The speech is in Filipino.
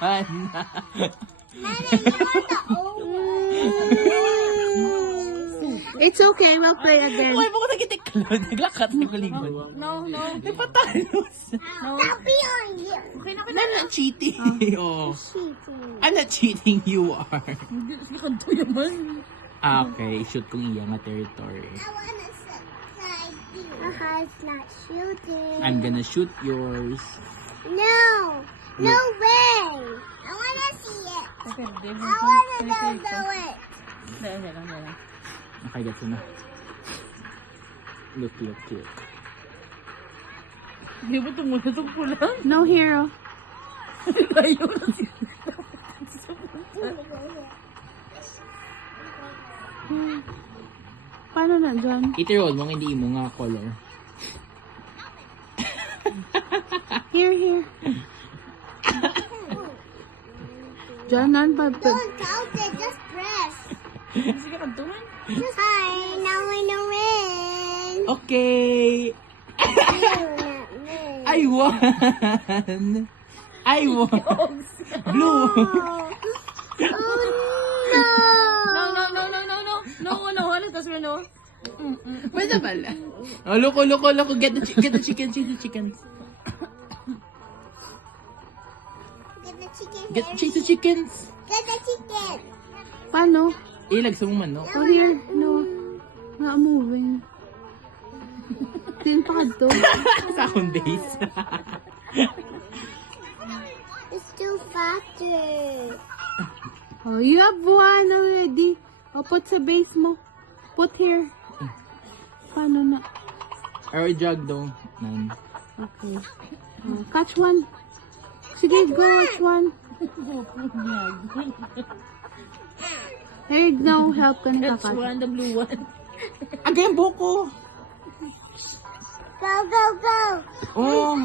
naman. It's okay, we'll play again. Uy, bako nagitik ka lang. Naglakat ng galingon. No. Nagpatalos. Okay na. I'm not cheating. Oh. Cheating. I'm not cheating, you are. Hindi ka kanto yaman. Okay, shoot kong iya nga territory. I wanna surprise you. It's not shooting. I'm gonna shoot yours. No. No way. I wanna see it. Okay, David. I wanna go do it. Dahil lang. Okay, gets na. Look. Hindi mo ito muna itong pula. No hero. Layo kasi. Paano na dyan? Iti-roll mo, hindi mo nga color. Here. Dyan, nan pa. Don't count it. Just press. Sige, kantuhan. Hi. Now I know win. Okay! I won! I won! Blue! No. Ano tas mo, no? Pwede pala. Oh, loko. Get the chicken. Chase the chickens. Get the chicken. Chase the chickens. Get the chicken. Paano? Ilag sa mong manok. Oh, here. No. Not moving. Tin pa ka to. Sa akong base. It's too faster. Oh, you have one already. Oh, put sa base mo. Put here. Paano na? Or jug daw. None. Okay. Oh, catch one. Sige, go. Catch one. Hey, no. Help ka na That's kakatch. one, the blue one. Agay ang buko. Go. Oh,